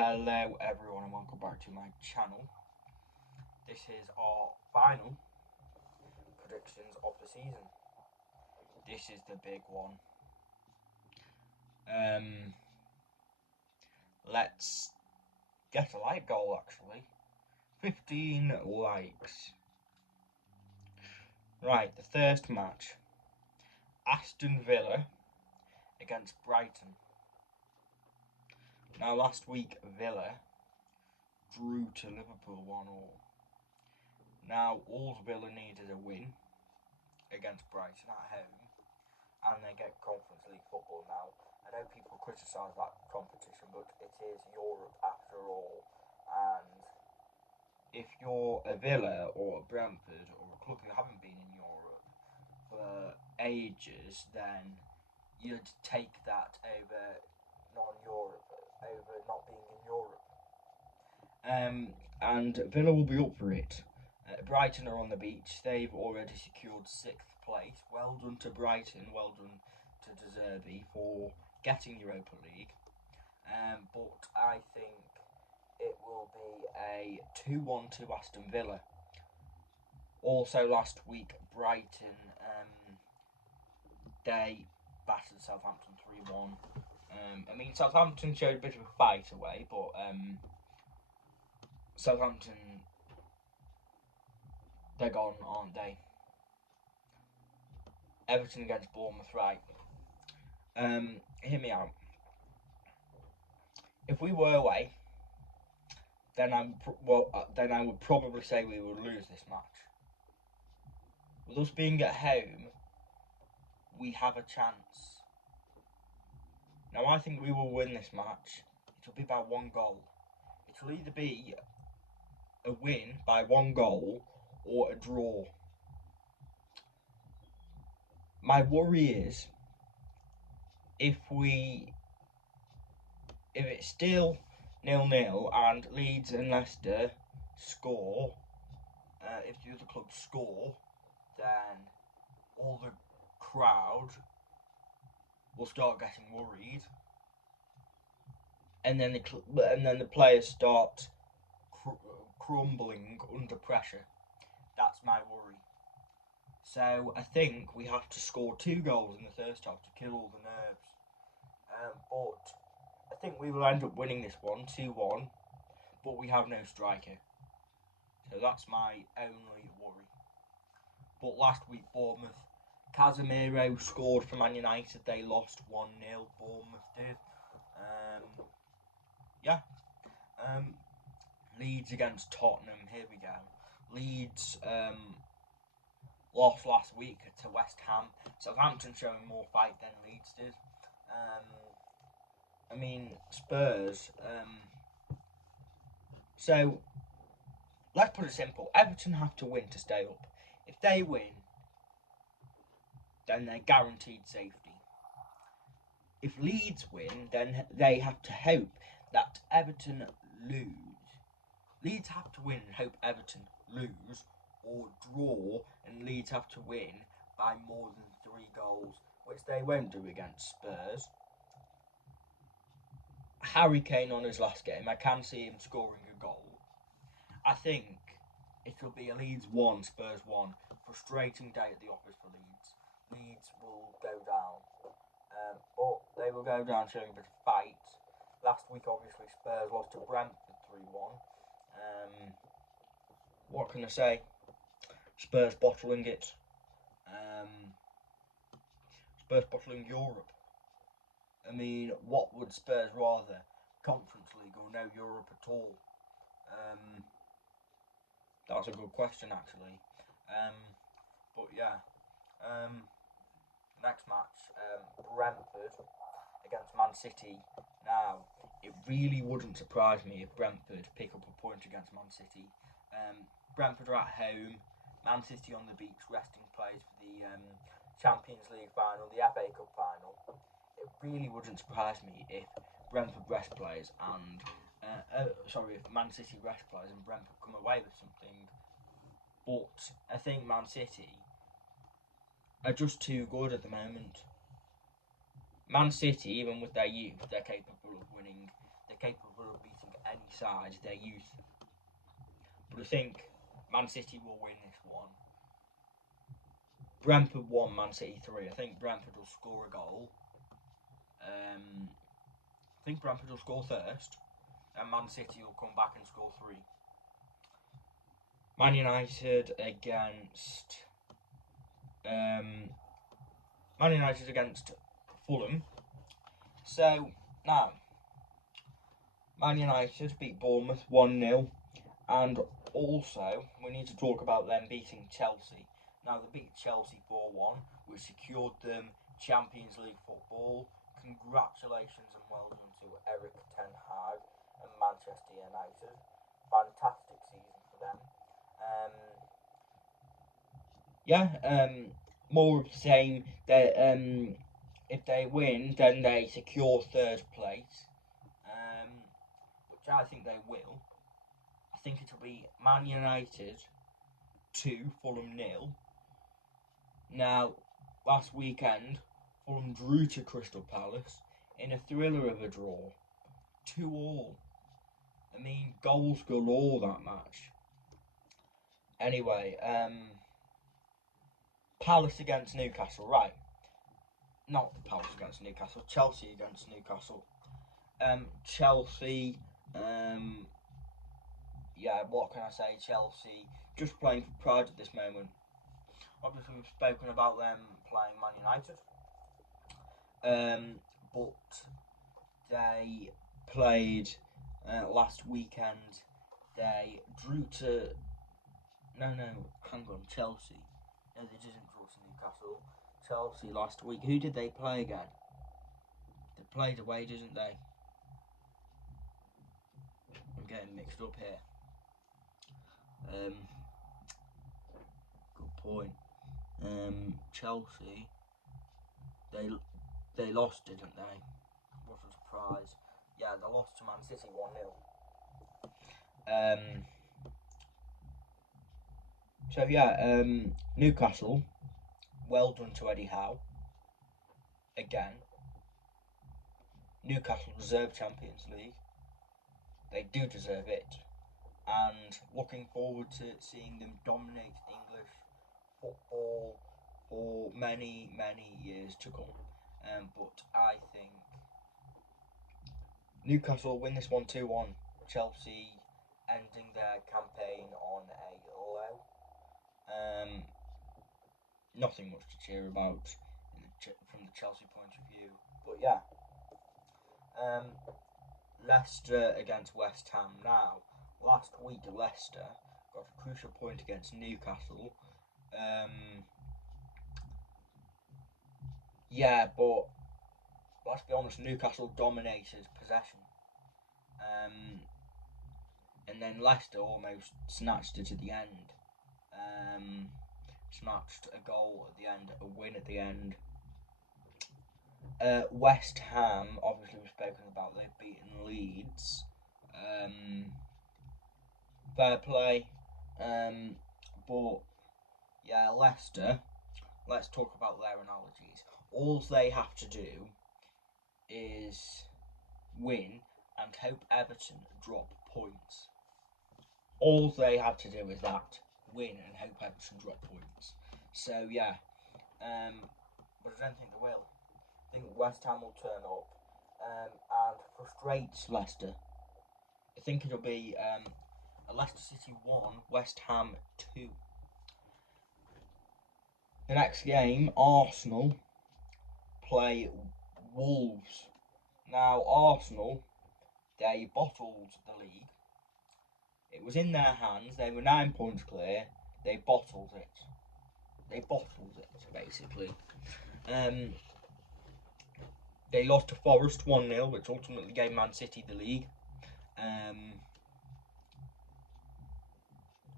Hello everyone and welcome back to my channel. This is our final predictions of the season. This is the big one. Let's get a like goal actually. 15 likes. Right, the first match. Aston Villa against Brighton. Now last week Villa drew to Liverpool 1-1. Now all Villa needed a win against Brighton at home and they get Conference League football now. I know people criticise that competition, but it is Europe after all, and if you're a Villa or a Brentford or a club who haven't been in Europe for ages, then you'd take that over non-Europe, over not being in Europe. And Villa will be up for it. Brighton are on the beach. They've already secured 6th place. Well done to Brighton. Well done to De Zerbi for getting Europa League. But I think it will be a 2-1 to Aston Villa. Also last week, Brighton, they battered Southampton 3-1. I mean, Southampton showed a bit of a fight away, but Southampton, they're gone, aren't they? Everton against Bournemouth, right? Hear me out. If we were away, then I would probably say we would lose this match. With us being at home, we have a chance. Now I think we will win this match. It'll be by 1 goal. It'll either be a win by 1 goal or a draw. My worry is if it's still 0-0 and Leeds and Leicester score, if the other clubs score, then all the crowd will start getting worried, and then the players start crumbling under pressure. That's my worry. So I think we have to score 2 goals in the first half to kill all the nerves. But I think we will end up winning this one 2-1, but we have no striker. So that's my only worry. But last week, Bournemouth, Casemiro scored for Man United. They lost 1-0. Bournemouth did. Leeds against Tottenham. Here we go. Leeds lost last week to West Ham. Southampton showing more fight than Leeds did. I mean, Spurs. So let's put it simple. Everton have to win to stay up. If they win, then they're guaranteed safety. If Leeds win, then they have to hope that Everton lose. Leeds have to win and hope Everton lose, or draw and Leeds have to win by more than 3 goals, which they won't do against Spurs. Harry Kane on his last game, I can see him scoring a goal. I think it'll be a Leeds 1, Spurs 1. Frustrating day at the office for Leeds. Leeds will go down. But they will go down showing a bit of fight. Last week, obviously, Spurs lost to Brentford 3-1. What can I say? Spurs bottling it. Spurs bottling Europe. I mean, what would Spurs rather? Conference League or no Europe at all? That's a good question, actually. But yeah. Next match, Brentford against Man City. Now, it really wouldn't surprise me if Brentford pick up a point against Man City. Brentford are at home, Man City on the beach, resting players for the Champions League final, the FA Cup final. It really wouldn't surprise me if Brentford rest players and if Man City rest players and Brentford come away with something. But I think Man City are just too good at the moment. Man City, even with their youth, they're capable of winning. They're capable of beating any side, their youth. But I think Man City will win this one. Brentford 1, Man City 3. I think Brentford will score a goal. I think Brentford will score first, and Man City will come back and score 3. Man United against Fulham. So now, Man United beat Bournemouth 1-0, and also we need to talk about them beating Chelsea. Now they beat Chelsea 4-1, which secured them Champions League football. Congratulations and well done to Erik ten Hag and Manchester United. Fantastic season for them. More of the same. If they win, then they secure third place, which I think they will. I think it'll be Man United 2, Fulham 0. Now, last weekend, Fulham drew to Crystal Palace in a thriller of a draw, 2-2. I mean, goals galore that match. Anyway, Palace against Newcastle, right? Not the Palace against Newcastle, Chelsea against Newcastle. Chelsea, what can I say? Chelsea just playing for pride at this moment. Obviously, we've spoken about them playing Man United, but they played last weekend. They drew to Chelsea. No, they didn't draw to Newcastle. Chelsea last week. Who did they play again? They played away, didn't they? I'm getting mixed up here. Good point. Chelsea. They lost, didn't they? What a surprise! Yeah, they lost to Man City 1-0. Newcastle. Well done to Eddie Howe. Again, Newcastle deserve Champions League. They do deserve it, and looking forward to seeing them dominate English football for many, many years to come. But I think Newcastle win this one 2-1. Chelsea ending their campaign on a low. Nothing much to cheer about from the Chelsea point of view. But yeah. Leicester against West Ham. Now, last week Leicester got a crucial point against Newcastle. But let's be honest, Newcastle dominated possession. And then Leicester almost snatched it at the end. Snatched a goal at the end, a win at the end. West Ham, obviously we've spoken about, they've beaten Leeds. Fair play. But yeah, Leicester, let's talk about their analogies. All they have to do is win and hope Everton drop points. All they have to do is that, win and hope Everton drop points. So yeah, but I don't think they will. I think West Ham will turn up and frustrate Leicester. I think it'll be a Leicester City 1, West Ham 2. The next game, Arsenal play Wolves. Now, Arsenal, they bottled the league. It was in their hands. They were 9 points clear. They bottled it. Basically. They lost to Forest 1-0, which ultimately gave Man City the league.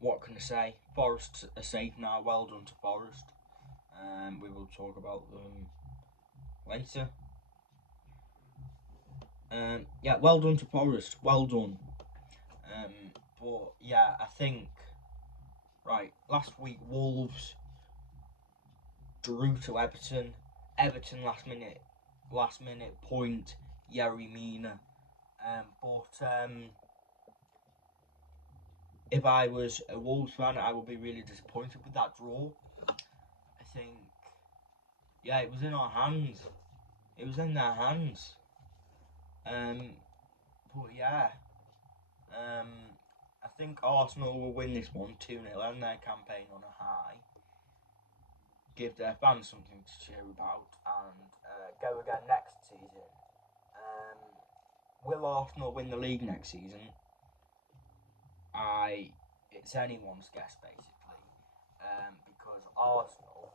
What can I say? Forest are safe now. Well done to Forest. We will talk about them later. Well done to Forest. Well done. But yeah, I think last week Wolves drew to Everton. Everton last minute point, Yerry Mina. if I was a Wolves fan, I would be really disappointed with that draw. I think, yeah, it was in our hands. It was in their hands. But yeah, um, I think Arsenal will win this one 2-0, end their campaign on a high, give their fans something to cheer about, and go again next season. Um, will Arsenal win the league next season? It's anyone's guess basically, because Arsenal,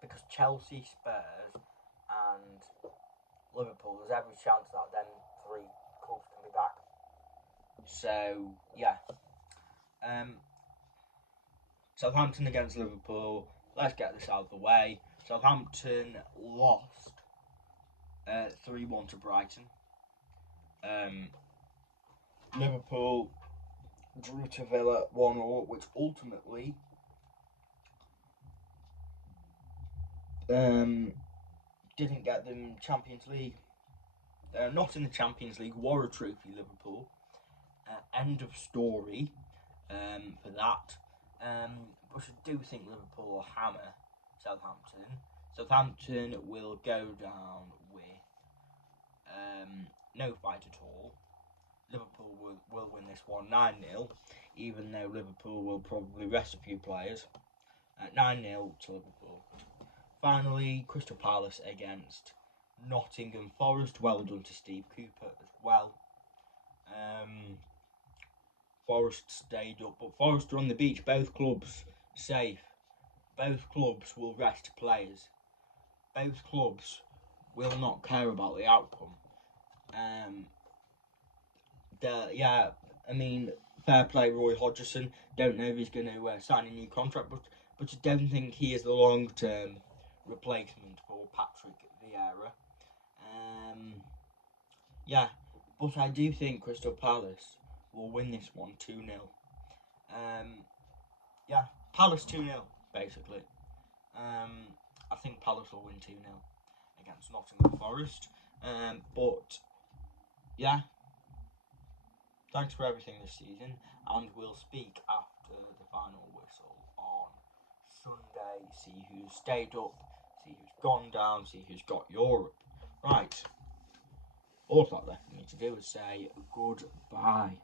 because Chelsea, Spurs, and Liverpool, there's every chance that them three clubs can be back. So yeah, Southampton against Liverpool. Let's get this out of the way. Southampton lost 3-1 to Brighton. Liverpool drew to Villa 1-1, which ultimately didn't get them Champions League. Not in the Champions League, Warrior Trophy Liverpool. End of story for that. But I do think Liverpool will hammer Southampton. Southampton will go down with no fight at all. Liverpool will win this one 9-0, even though Liverpool will probably rest a few players. 9-0 to Liverpool. Finally, Crystal Palace against Nottingham Forest. Well done to Steve Cooper as well. Forest stayed up, but Forest are on the beach. Both clubs safe. Both clubs will rest players. Both clubs will not care about the outcome. Fair play Roy Hodgson. Don't know if he's going to sign a new contract, but I don't think he is the long-term replacement for Patrick Vieira. But I do think Crystal Palace will win this one 2-0. Palace 2-0 basically. I think Palace will win 2-0 against Nottingham Forest. But yeah, thanks for everything this season, and we'll speak after the final whistle on Sunday. See who's stayed up, see who's gone down, see who's got Europe. Right. All that's left for me to do is say goodbye.